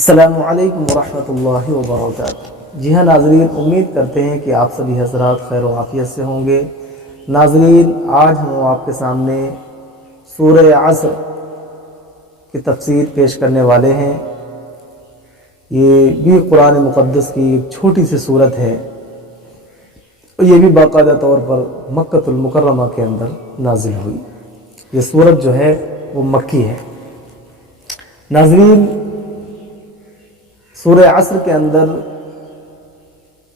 السلام علیکم ورحمۃ اللہ وبرکاتہ۔ جی ہاں ناظرین، امید کرتے ہیں کہ آپ سبھی حضرات خیر و عافیت سے ہوں گے۔ ناظرین، آج ہم آپ کے سامنے سورہ عصر کی تفسیر پیش کرنے والے ہیں۔ یہ بھی قرآن مقدس کی ایک چھوٹی سی صورت ہے، اور یہ بھی باقاعدہ طور پر مکۃ المکرمہ کے اندر نازل ہوئی۔ یہ صورت جو ہے وہ مکی ہے۔ ناظرین، سورہ عصر کے اندر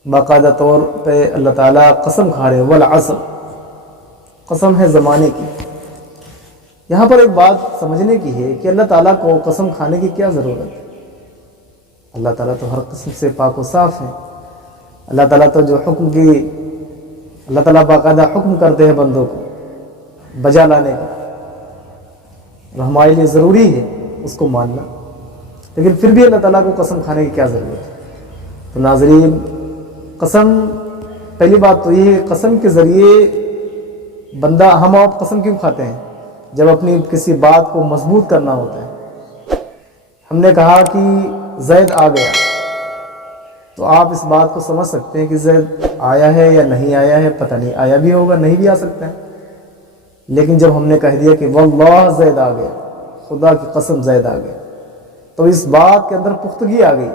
باقاعدہ طور پہ اللہ تعالیٰ قسم کھا رہے ہیں، والعصر، قسم ہے زمانے کی۔ یہاں پر ایک بات سمجھنے کی ہے کہ اللہ تعالیٰ کو قسم کھانے کی کیا ضرورت ہے۔ اللہ تعالیٰ تو ہر قسم سے پاک و صاف ہے۔ اللہ تعالیٰ تو جو حکم کی اللہ تعالیٰ باقاعدہ حکم کرتے ہیں بندوں کو بجا لانے کا، اور ہمارے لیے ضروری ہے اس کو ماننا، لیکن پھر بھی اللہ تعالیٰ کو قسم کھانے کی کیا ضرورت ہے۔ تو ناظرین، قسم، پہلی بات تو یہ ہے، قسم کے ذریعے بندہ، ہم آپ قسم کیوں کھاتے ہیں؟ جب اپنی کسی بات کو مضبوط کرنا ہوتا ہے۔ ہم نے کہا کہ زید آ گیا، تو آپ اس بات کو سمجھ سکتے ہیں کہ زید آیا ہے یا نہیں آیا ہے، پتہ نہیں، آیا بھی ہوگا، نہیں بھی آ سکتا ہے۔ لیکن جب ہم نے کہہ دیا کہ واللہ زید آ گیا، خدا کی قسم زید آ گیا، تو اس بات کے اندر پختگی آ گئی،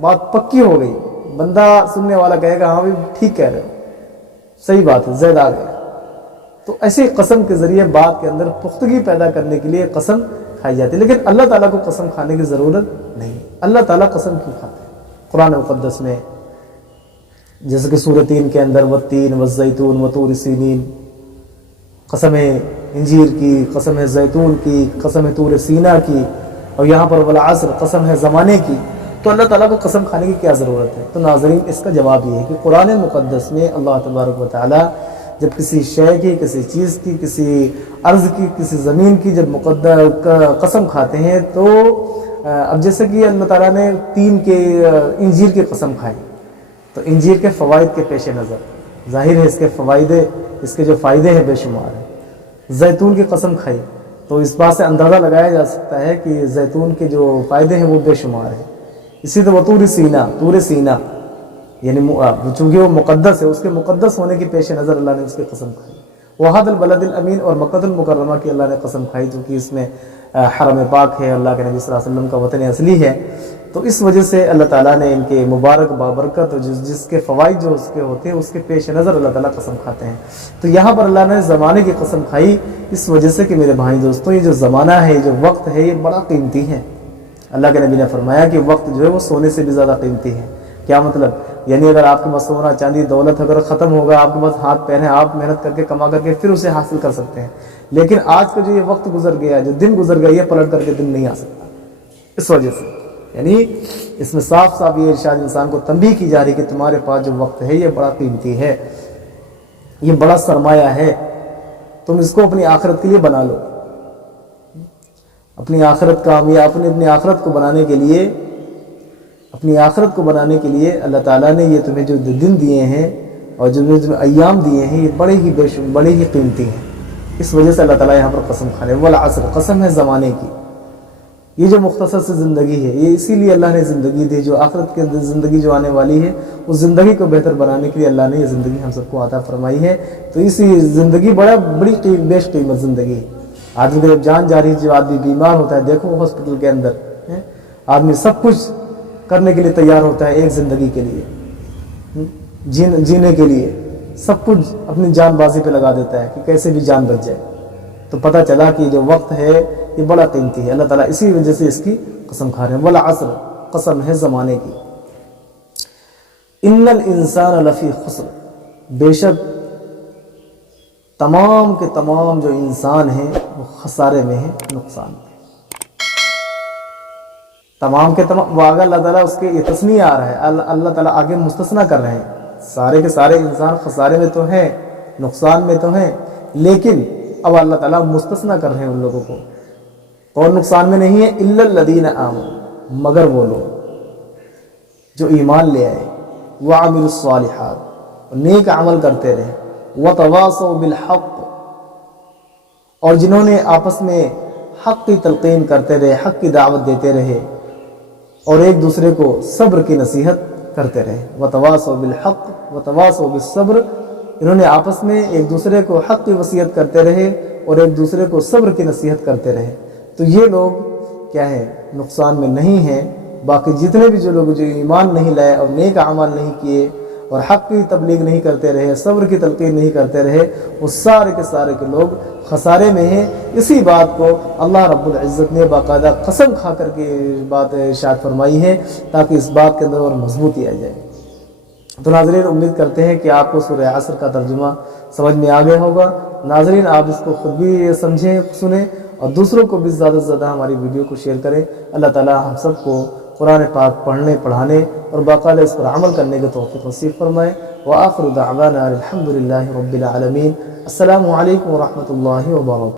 بات پکی ہو گئی۔ بندہ سننے والا کہے گا ہاں بھی ٹھیک کہہ رہے ہو، صحیح بات ہے، زید آ گیا۔ تو ایسے قسم کے ذریعے بات کے اندر پختگی پیدا کرنے کے لیے قسم کھائی جاتی ہے، لیکن اللہ تعالیٰ کو قسم کھانے کی ضرورت نہیں۔ اللہ تعالیٰ قسم کیوں کھاتے ہیں؟ قرآن مقدس میں جیسے کہ سورہ 3 کے اندر والتین والزیتون وطور سینین، قسم ہے انجیر کی، قسم ہے زیتون کی، قسم ہے طور سینا کی، اور یہاں پر والعصر، قسم ہے زمانے کی۔ تو اللہ تعالیٰ کو قسم کھانے کی کیا ضرورت ہے؟ تو ناظرین، اس کا جواب یہ ہے کہ قرآن مقدس میں اللہ تبارک و تعالیٰ جب کسی شے کی، کسی چیز کی، کسی ارض کی، کسی زمین کی جب قسم کھاتے ہیں، تو اب جیسے کہ اللہ تعالیٰ نے 3 کے انجیر کی قسم کھائی، تو انجیر کے فوائد کے پیش نظر ظاہر ہے اس کے جو فائدے ہیں بے شمار ہیں۔ زیتون کی قسم کھائی، تو اس بات سے اندازہ لگایا جا سکتا ہے کہ زیتون کے جو فائدے ہیں وہ بے شمار ہیں۔ اسی طرح طور سینا، طور سینا، یعنی چونکہ وہ مقدس ہے، اس کے مقدس ہونے کی پیش نظر اللہ نے اس کی قسم کھائی۔ وہاد البلد الامین، اور مکۃ المکرمہ کی اللہ نے قسم کھائی، چونکہ اس میں حرم پاک ہے، اللہ کے نبی صلی اللہ علیہ وسلم کا وطن اصلی ہے، تو اس وجہ سے اللہ تعالیٰ نے ان کے مبارک بابرکت اور جس کے فوائد جو اس کے ہوتے ہیں، اس کے پیش نظر اللہ تعالیٰ قسم کھاتے ہیں۔ تو یہاں پر اللہ نے زمانے کی قسم کھائی، اس وجہ سے کہ میرے بھائی دوستوں، یہ جو زمانہ ہے، یہ جو وقت ہے، یہ بڑا قیمتی ہے۔ اللہ کے نبی نے فرمایا کہ وقت جو ہے وہ سونے سے بھی زیادہ قیمتی ہے۔ کیا مطلب؟ یعنی اگر آپ کے پاس سونا چاندی دولت اگر ختم ہوگا، آپ کے پاس ہاتھ پیر ہیں، آپ محنت کر کے کما کر کے پھر اسے حاصل کر سکتے ہیں، لیکن آج کا جو یہ وقت گزر گیا، جو دن گزر گیا، یہ پلٹ کر کے دن نہیں آ سکتا۔ اس وجہ سے یعنی اس میں صاف صاف یہ ارشاد انسان کو تنبیہ کی جا رہی کہ تمہارے پاس جو وقت ہے یہ بڑا قیمتی ہے، یہ بڑا سرمایہ ہے، تم اس کو اپنی آخرت کے لیے بنا لو۔ اپنی آخرت اپنی آخرت کو بنانے کے لیے اللہ تعالیٰ نے یہ تمہیں جو دن دیے ہیں اور جو تمہیں ایام دیے ہیں، یہ بڑے ہی قیمتی ہیں۔ اس وجہ سے اللہ تعالیٰ یہاں پر قسم کھا رہے ہیں، والعصر، قسم ہے زمانے کی۔ یہ جو مختصر سی زندگی ہے، یہ اسی لیے اللہ نے زندگی دی، جو آخرت کی زندگی جو آنے والی ہے، اس زندگی کو بہتر بنانے کے لیے اللہ نے یہ زندگی ہم سب کو عطا فرمائی ہے۔ تو اسی زندگی بڑی بیش قیمت زندگی ہے۔ آدمی کو جب جان جا رہی ہے، جب آدمی بیمار ہوتا ہے، دیکھو ہاسپٹل کے اندر آدمی سب کچھ کرنے کے لیے تیار ہوتا ہے ایک زندگی کے لیے، جینے کے لیے سب کچھ اپنی جان بازی پہ لگا دیتا ہے کہ کیسے بھی جان بچ جائے۔ تو پتہ چلا کہ جو وقت ہے یہ بڑا قیمتی ہے، اللہ تعالیٰ اسی وجہ سے اس کی قسم کھا رہے ہیں، والعصر، قسم ہے زمانے کی۔ ان الانسان لفی خسر، بے شک تمام کے تمام جو انسان ہیں وہ خسارے میں ہیں، نقصان میں۔ تمام کے تمام، وہ آگے اللہ تعالیٰ اس کے یہ تسنیہ آ رہا ہے، اللہ تعالیٰ آگے مستثنیٰ کر رہے ہیں، سارے کے سارے انسان خسارے میں تو ہیں، نقصان میں تو ہیں، لیکن اب اللہ تعالیٰ مستثنیٰ کر رہے ہیں ان لوگوں کو۔ کون نقصان میں نہیں ہے؟ الا الذین آمنوا، مگر وہ لوگ جو ایمان لے آئے، وعملوا الصالحات، نیک عمل کرتے رہے، وتواصوا بالحق، اور جنہوں نے آپس میں حق کی تلقین کرتے رہے، حق کی دعوت دیتے رہے، اور ایک دوسرے کو صبر کی نصیحت کرتے رہے۔ وتواصوا بالحق وتواصوا بالصبر، انہوں نے آپس میں ایک دوسرے کو حق کی وصیت کرتے رہے اور ایک دوسرے کو صبر کی نصیحت کرتے رہے۔ تو یہ لوگ کیا ہے، نقصان میں نہیں ہیں۔ باقی جتنے بھی جو لوگ جو ایمان نہیں لائے اور نیک اعمال نہیں کیے اور حق کی تبلیغ نہیں کرتے رہے، صبر کی تلقین نہیں کرتے رہے، وہ سارے کے لوگ خسارے میں ہیں۔ اسی بات کو اللہ رب العزت نے باقاعدہ قسم کھا کر کے بات ارشاد فرمائی ہے تاکہ اس بات کے اندر اور مضبوطی آ جائے۔ تو ناظرین، امید کرتے ہیں کہ آپ کو سورہ عصر کا ترجمہ سمجھ میں آ گیا ہوگا۔ ناظرین، آپ اس کو خود بھی سمجھیں، سنیں اور دوسروں کو بھی زیادہ سے زیادہ ہماری ویڈیو کو شیئر کریں۔ اللہ تعالی ہم سب کو قرآن پاک پڑھنے، پڑھانے اور باقاعدہ اس پر عمل کرنے کے توفیق نصیب فرمائے۔ وآخر دعوانا الحمد للہ رب العالمین۔ السلام علیکم ورحمۃ اللہ وبرکاتہ۔